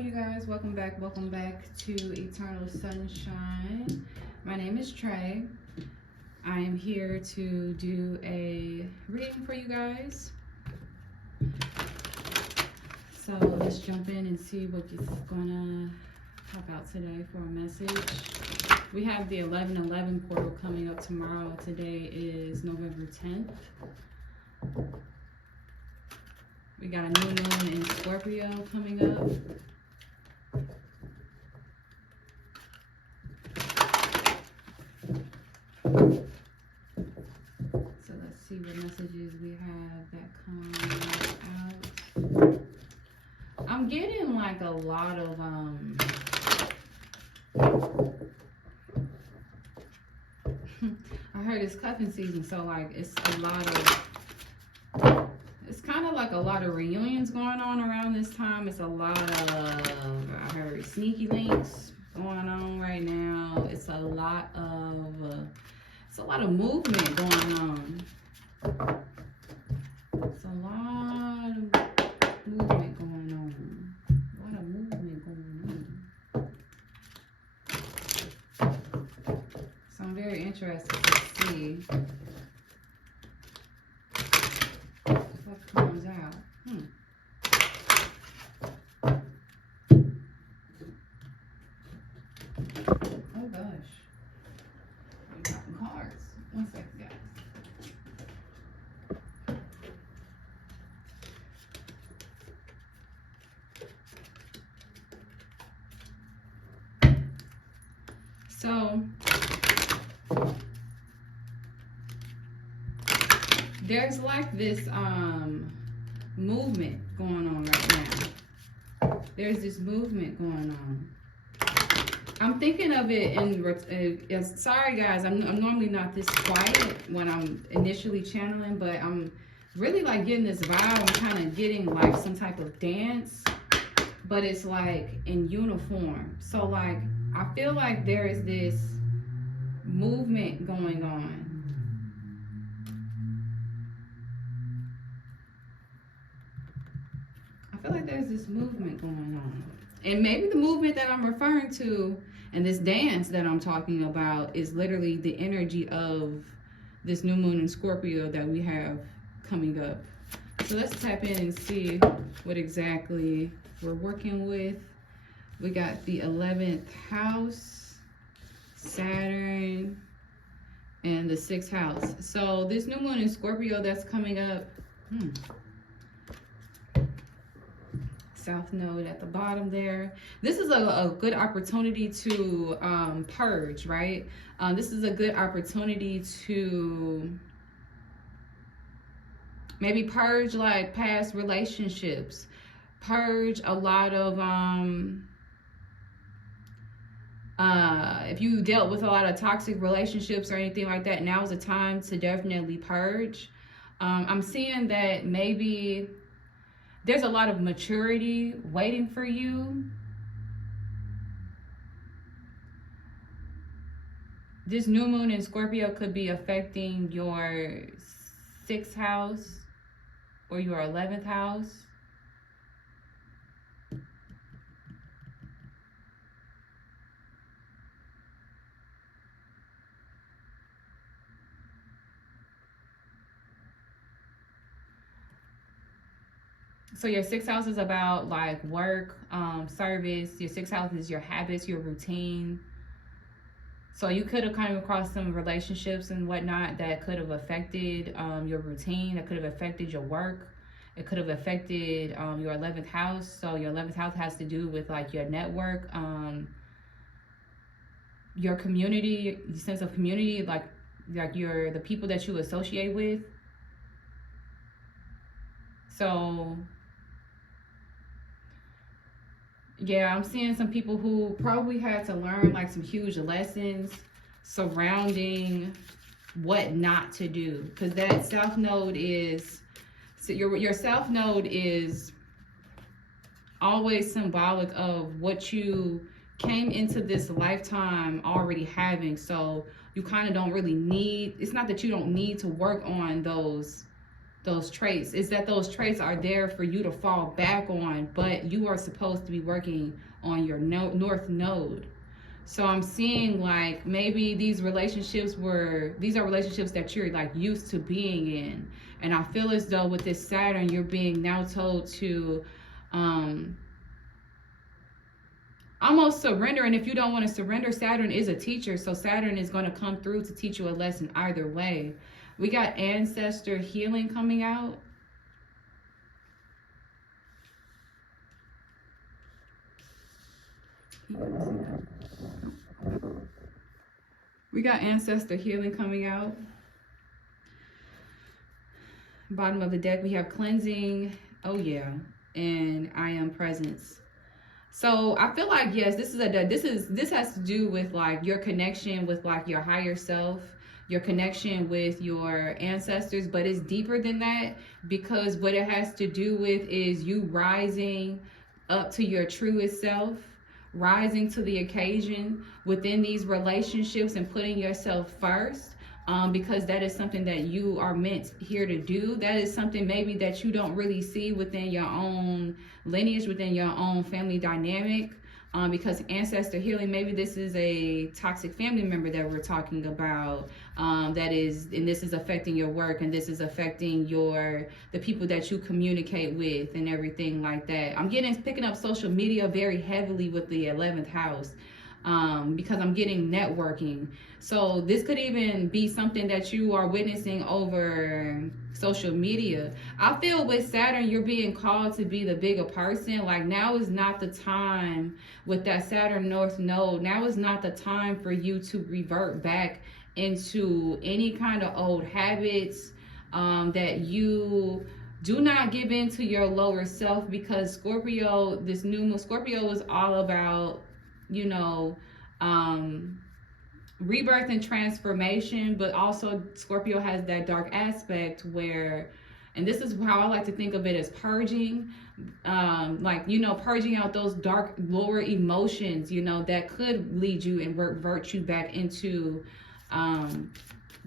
you guys, welcome back to Eternal Sunshine. My name is Trey. I am here to do a reading for you guys. So let's jump in and see what is gonna pop out today for a message. We have the 11/11 portal coming up tomorrow. Today is November 10th. We got a new moon in Scorpio coming up. So let's see what messages we have that come out. I'm getting like a lot of I heard it's cuffing season, so like it's kind of like a lot of reunions going on around this time. It's a lot of, I heard sneaky links going on right now. It's a lot of movement going on. It's a lot of movement going on. A lot of movement going on. So I'm very interested to see what comes out. Oh gosh. We got some cards. One second, guys. So there's like this movement going on right now. There's this movement going on. I'm thinking of it in sorry guys, I'm normally not this quiet when I'm initially channeling, but I'm really like getting this vibe. I'm kind of getting like some type of dance, but it's like in uniform. So like I feel like there is this movement going on. I feel like there's this movement going on. And maybe the movement that I'm referring to and this dance that I'm talking about is literally the energy of this new moon in Scorpio that we have coming up. So let's tap in and see what exactly we're working with. We got the 11th house, Saturn, and the 6th house. So this new moon in Scorpio that's coming up, South Node at the bottom there. This is a good opportunity to purge, right? This is a good opportunity to maybe purge like past relationships, purge a lot of if you dealt with a lot of toxic relationships or anything like that, now is the time to definitely purge. I'm seeing that maybe there's a lot of maturity waiting for you. This new moon in Scorpio could be affecting your 6th house or your 11th house. So your 6th house is about like work, service. Your 6th house is your habits, your routine. So you could have come across some relationships and whatnot that could have affected your routine, that could have affected your work. It could have affected your 11th house. So your 11th house has to do with like your network, your community, your sense of community, like the people that you associate with. So yeah, I'm seeing some people who probably had to learn like some huge lessons surrounding what not to do, because that South Node is, so your South Node is always symbolic of what you came into this lifetime already having. So you kind of don't really need, it's not that you don't need to work on those those traits. Is that those traits are there for you to fall back on, but you are supposed to be working on your north node. So I'm seeing like maybe these are relationships that you're like used to being in. And I feel as though with this Saturn, you're being now told to almost surrender. And if you don't want to surrender, Saturn is a teacher. So Saturn is going to come through to teach you a lesson either way. We got ancestor healing coming out. We got ancestor healing coming out. Bottom of the deck, we have cleansing. Oh yeah. And I am presence. So I feel like, yes, this has to do with like your connection with like your higher self, your connection with your ancestors, but it's deeper than that, because what it has to do with is you rising up to your truest self, rising to the occasion within these relationships and putting yourself first, because that is something that you are meant here to do. That is something maybe that you don't really see within your own lineage, within your own family dynamic. Because ancestor healing, maybe this is a toxic family member that we're talking about, and this is affecting your work, and this is affecting the people that you communicate with and everything like that. I'm picking up social media very heavily with the 11th house, because I'm getting networking. So this could even be something that you are witnessing over social media. I feel with Saturn, you're being called to be the bigger person. Like now is not the time with that Saturn North Node. Now is not the time for you to revert back into any kind of old habits, that you do not give in to your lower self, because Scorpio, this new moon, Scorpio is all about, rebirth and transformation, but also Scorpio has that dark aspect where, and this is how I like to think of it, as purging, purging out those dark lower emotions, that could lead you and revert you back into,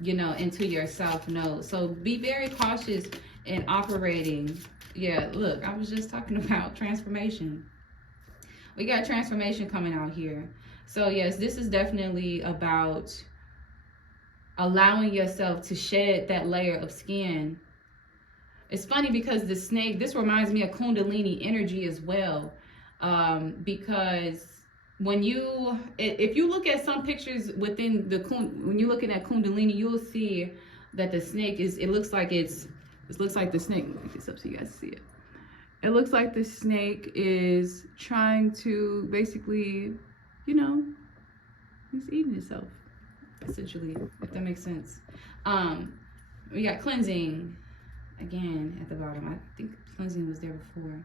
into your self node. So be very cautious in operating. Yeah, look, I was just talking about transformation. We got transformation coming out here. So yes, this is definitely about allowing yourself to shed that layer of skin. It's funny because the snake, this reminds me of Kundalini energy as well. Because if you look at some pictures within when you're looking at Kundalini, you'll see that the snake it looks like the snake, let me get this up so you guys see it. It looks like the snake is trying to basically, he's eating himself, essentially, if that makes sense. We got cleansing again at the bottom. I think cleansing was there before.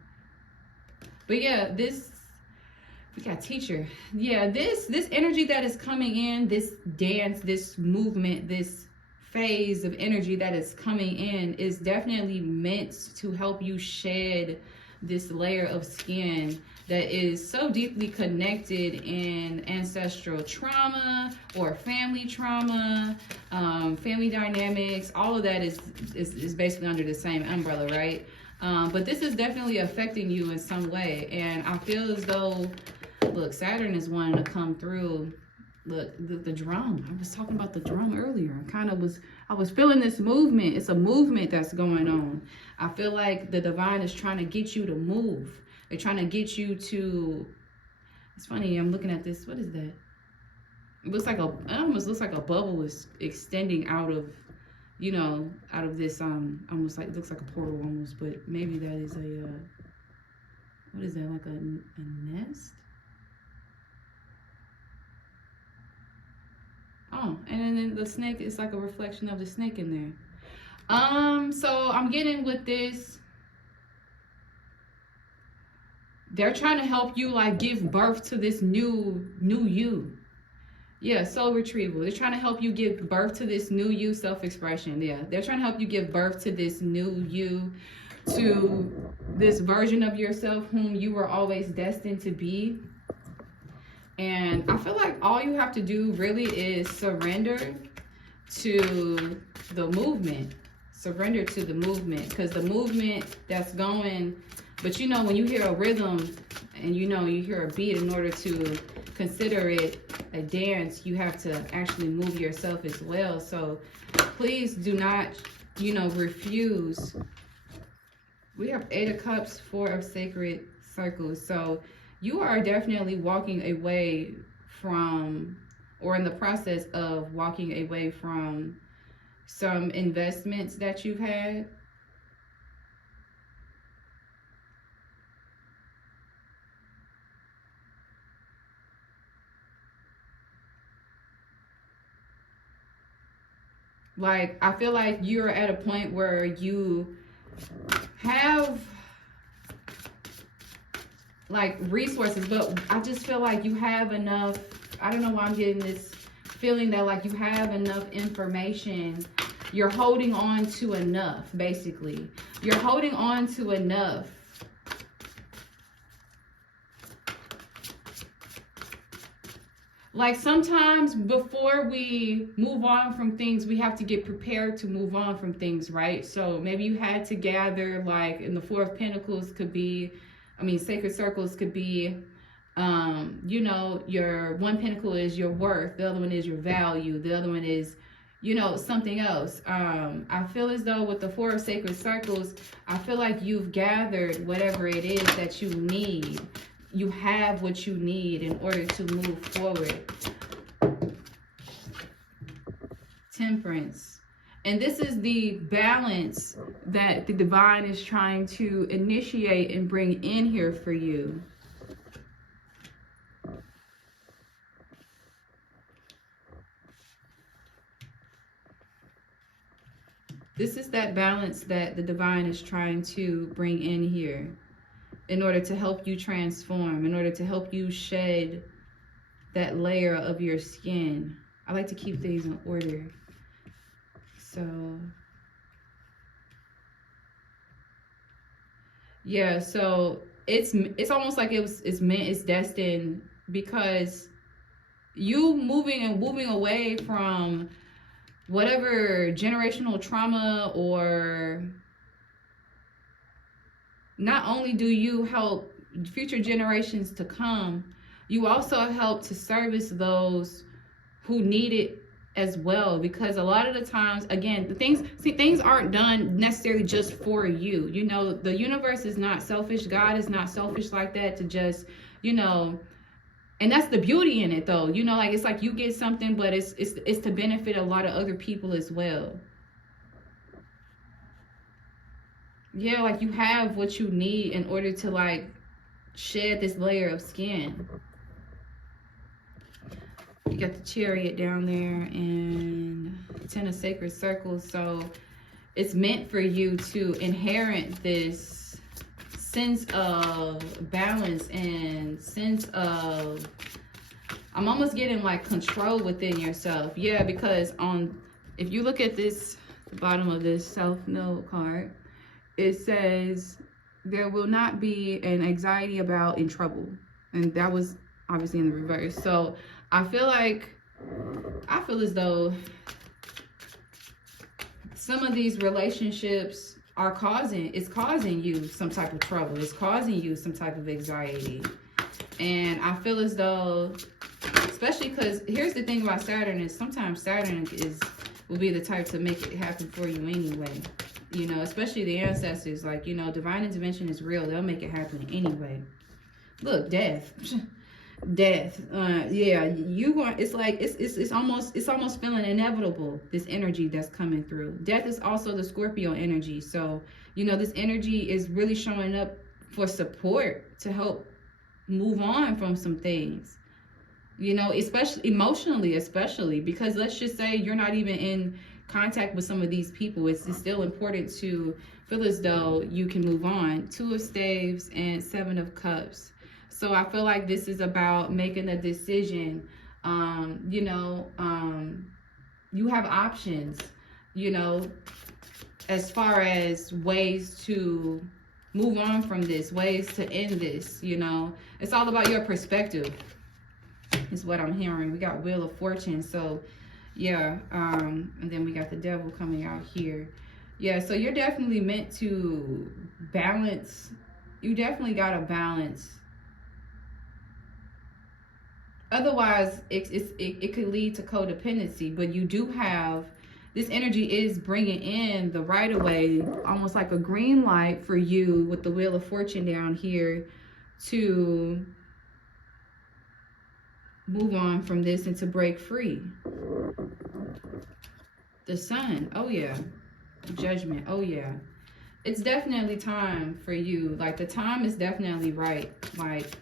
But yeah, we got teacher. Yeah, this energy that is coming in, this dance, this movement, this phase of energy that is coming in is definitely meant to help you shed this layer of skin that is so deeply connected in ancestral trauma or family trauma, family dynamics. All of that is basically under the same umbrella, right? But this is definitely affecting you in some way. And I feel as though, look, Saturn is wanting to come through. Look, the drum. I was talking about the drum earlier. I was feeling this movement. It's a movement that's going on. I feel like the divine is trying to get you to move. They're trying to get you to, it's funny, I'm looking at this. What is that? It almost looks like a bubble is extending out of, out of this, almost like, it looks like a portal almost, but maybe that is what is that, like a nest? Oh, and then the snake is like a reflection of the snake in there. So I'm getting with this. They're trying to help you like give birth to this new you. Yeah, soul retrieval. They're trying to help you give birth to this new you, self-expression. Yeah, they're trying to help you give birth to this new you, to this version of yourself whom you were always destined to be. And I feel like all you have to do really is surrender to the movement. Surrender to the movement, because the movement that's going, but you know, when you hear a rhythm and you know, you hear a beat, in order to consider it a dance, you have to actually move yourself as well. So please do not, you know, refuse. We have 8 of Cups, 4 of Sacred Circles. So you are definitely walking away from, or in the process of walking away from, some investments that you've had. Like, I feel like you're at a point where you have like resources, but I just feel like you have enough. I don't know why I'm getting this feeling that like you have enough information. You're holding on to enough, basically. You're holding on to enough. Like, sometimes before we move on from things, we have to get prepared to move on from things, right? So maybe you had to gather, like in the 4 of Pentacles could be, I mean, Sacred Circles could be, you know, your one pentacle is your worth. The other one is your value. The other one is, you know, something else. I feel as though with the 4 of Sacred Circles, I feel like you've gathered whatever it is that you need. You have what you need in order to move forward. Temperance. And this is the balance that the divine is trying to initiate and bring in here for you. This is that balance that the divine is trying to bring in here in order to help you transform, in order to help you shed that layer of your skin. I like to keep things in order. So, yeah, so it's almost like it's destined, because you moving away from whatever generational trauma, or not only do you help future generations to come, you also help to service those who need it as well. Because a lot of the times, again, things aren't done necessarily just for you. You know, the universe is not selfish. God is not selfish like that to just, you know, and that's the beauty in it though. You know, like, it's like you get something, but it's to benefit a lot of other people as well. Yeah, like you have what you need in order to like shed this layer of skin. You got the Chariot down there and 10 of Sacred Circles. So it's meant for you to inherit this sense of balance and sense of, I'm almost getting like control within yourself. Yeah, because if you look at this, the bottom of this self-note card, it says there will not be an anxiety about in trouble. And that was obviously in the reverse. So I feel as though some of these relationships are causing you some type of trouble. It's causing you some type of anxiety. And I feel as though, especially because here's the thing about Saturn, is sometimes Saturn will be the type to make it happen for you anyway. You know, especially the ancestors, like, you know, divine intervention is real. They'll make it happen anyway. Look, death. Death. Yeah, you want, it's like it's almost feeling inevitable, this energy that's coming through. Death is also the Scorpio energy. So, you know, this energy is really showing up for support to help move on from some things. You know, especially emotionally, because let's just say you're not even in contact with some of these people. It's still important to feel as though you can move on. 2 of Staves and 7 of Cups. So I feel like this is about making a decision. You know, you have options, you know, as far as ways to move on from this, ways to end this, you know. It's all about your perspective, is what I'm hearing. We got Wheel of Fortune. So, yeah, and then we got the Devil coming out here. Yeah, so you're definitely meant to balance. You definitely got to balance. Otherwise, it could lead to codependency. But you do have this energy is bringing in the right of way, almost like a green light for you with the Wheel of Fortune down here to move on from this and to break free. The Sun, oh yeah. Judgment, oh yeah. It's definitely time for you. Like, the time is definitely right. Like,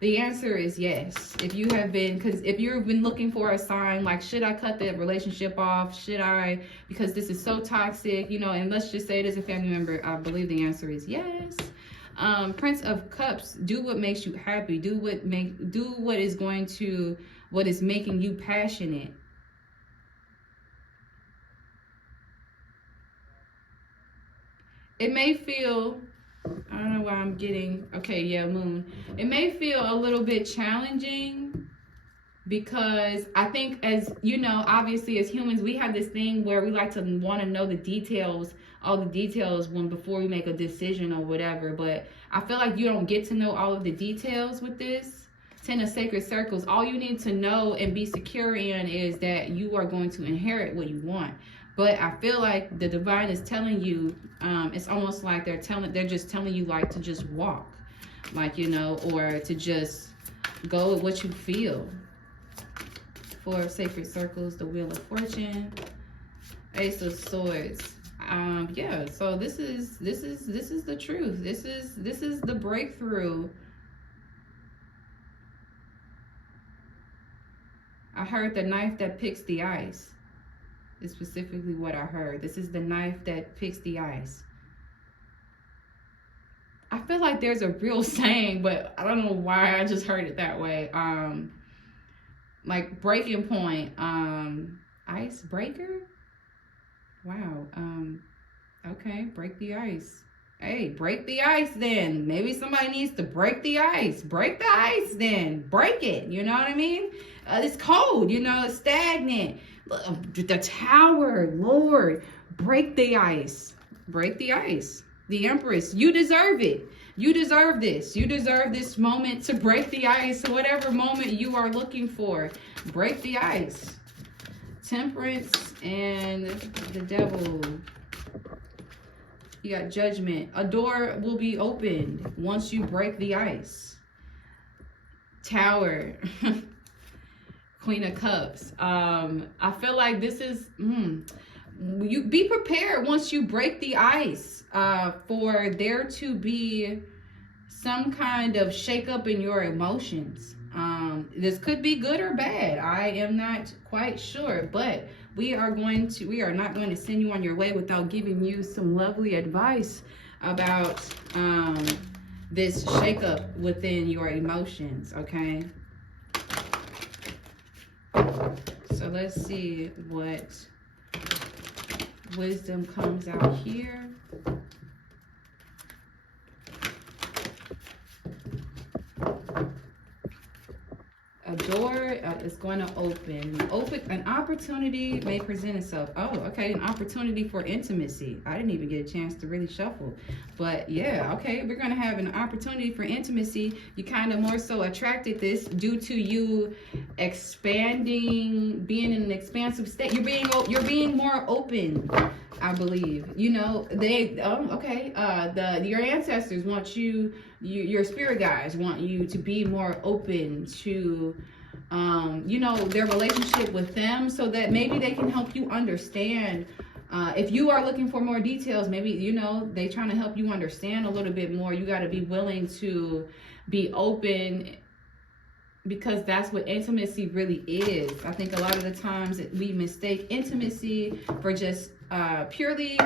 the answer is yes. If you have been, because if you've been looking for a sign, like, should I cut the relationship off? Should I, because this is so toxic, you know, and let's just say it as a family member, I believe the answer is yes. Prince of Cups, do what makes you happy. Do what is going to, what is making you passionate. It may feel, I don't know why I'm getting, okay, yeah, Moon. It may feel a little bit challenging because I think, as you know, obviously as humans, we have this thing where we like to want to know the details, all the details before we make a decision or whatever. But I feel like you don't get to know all of the details with this. Ten of Sacred Circles, all you need to know and be secure in is that you are going to inherit what you want. But I feel like the divine is telling you, it's almost like they're just telling you, like, to just walk, like, you know, or to just go with what you feel. Four of Sacred Circles, the Wheel of Fortune, Ace of Swords. Yeah, so this is the truth. This is the breakthrough. I heard the knife that picks the ice. Is specifically what I heard. This is the knife that picks the ice. I feel like there's a real saying, but I don't know why I just heard it that way. Like breaking point, icebreaker. Wow. Okay, break the ice. Hey, break the ice then. Maybe somebody needs to break the ice. Break the ice then. Break it. You know what I mean? It's cold. You know, it's stagnant. The Tower, Lord, break the ice. Break the ice. The Empress, you deserve it. You deserve this. You deserve this moment to break the ice. Whatever moment you are looking for, break the ice. Temperance and the Devil. You got Judgment. A door will be opened once you break the ice. Tower. Queen of Cups. I feel like this is, you be prepared once you break the ice for there to be some kind of shakeup in your emotions. This could be good or bad. I am not quite sure, but we are not going to send you on your way without giving you some lovely advice about this shakeup within your emotions, okay? So let's see what wisdom comes out here. A door is going to open. An opportunity may present itself. Oh, okay, an opportunity for intimacy. I didn't even get a chance to really shuffle. But yeah, okay, we're going to have an opportunity for intimacy. You kind of more so attracted this due to you expanding, being in an expansive state. You're being more open, I believe. You know, your ancestors want your spirit guides want you to be more open to you know, their relationship with them, so that maybe they can help you understand. If you are looking for more details, maybe, you know, they trying to help you understand a little bit more. You got to be willing to be open, because that's what intimacy really is. I think a lot of the times we mistake intimacy for just purely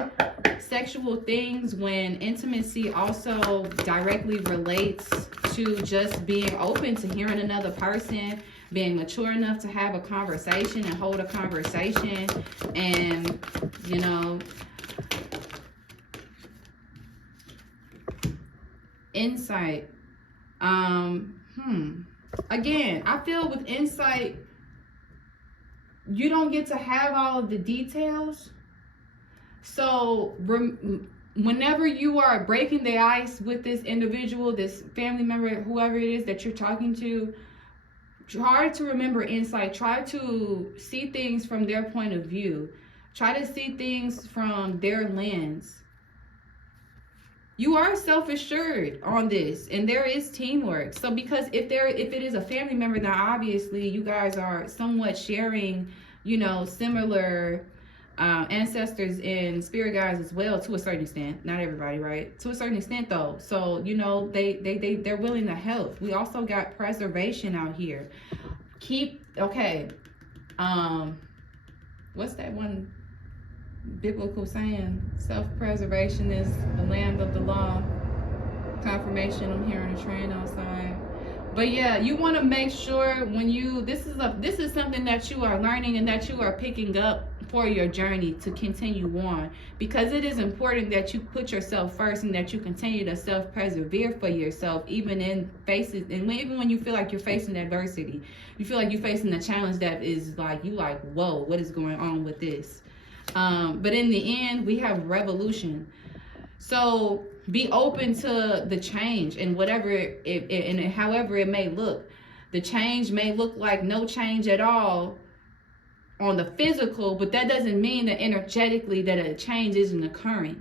sexual things, when intimacy also directly relates to just being open to hearing another person, being mature enough to have a conversation and hold a conversation, and, you know, insight. Again, I feel with insight, you don't get to have all of the details, So whenever you are breaking the ice with this individual, this family member, whoever it is that you're talking to, try to remember insight. Try to see things from their point of view. Try to see things from their lens. You are self-assured on this, and there is teamwork. So because if it is a family member, then obviously you guys are somewhat sharing, similar ancestors and spirit guides as well, to a certain extent. Not everybody, right? To a certain extent though. So they're willing to help. We also got preservation out here. What's that one biblical saying? Self-preservation is the land of the law. Confirmation, I'm hearing a train outside. But yeah, you want to make sure when this is something that you are learning and that you are picking up for your journey to continue on, because it is important that you put yourself first and that you continue to self-persevere for yourself, even in faces, and even when you feel like you're facing adversity, you feel like you're facing a challenge that is like, whoa, what is going on with this? But in the end, we have revolution. So be open to the change, and however it may look. The change may look like no change at all on the physical, but that doesn't mean that energetically that a change isn't occurring.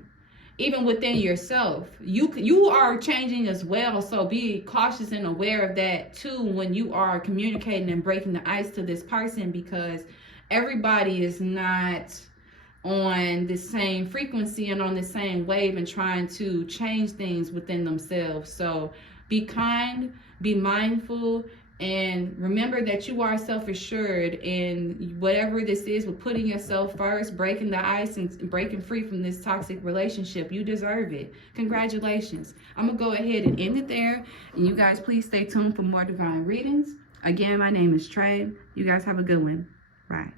Even within yourself, you are changing as well. So be cautious and aware of that too when you are communicating and breaking the ice to this person, because everybody is not on the same frequency and on the same wave and trying to change things within themselves. So be kind, be mindful, and remember that you are self-assured in whatever this is, with putting yourself first, breaking the ice and breaking free from this toxic relationship. You deserve it. Congratulations. I'm gonna go ahead and end it there, and you guys please stay tuned for more divine readings. Again, my name is Trey. You guys have a good one. Bye.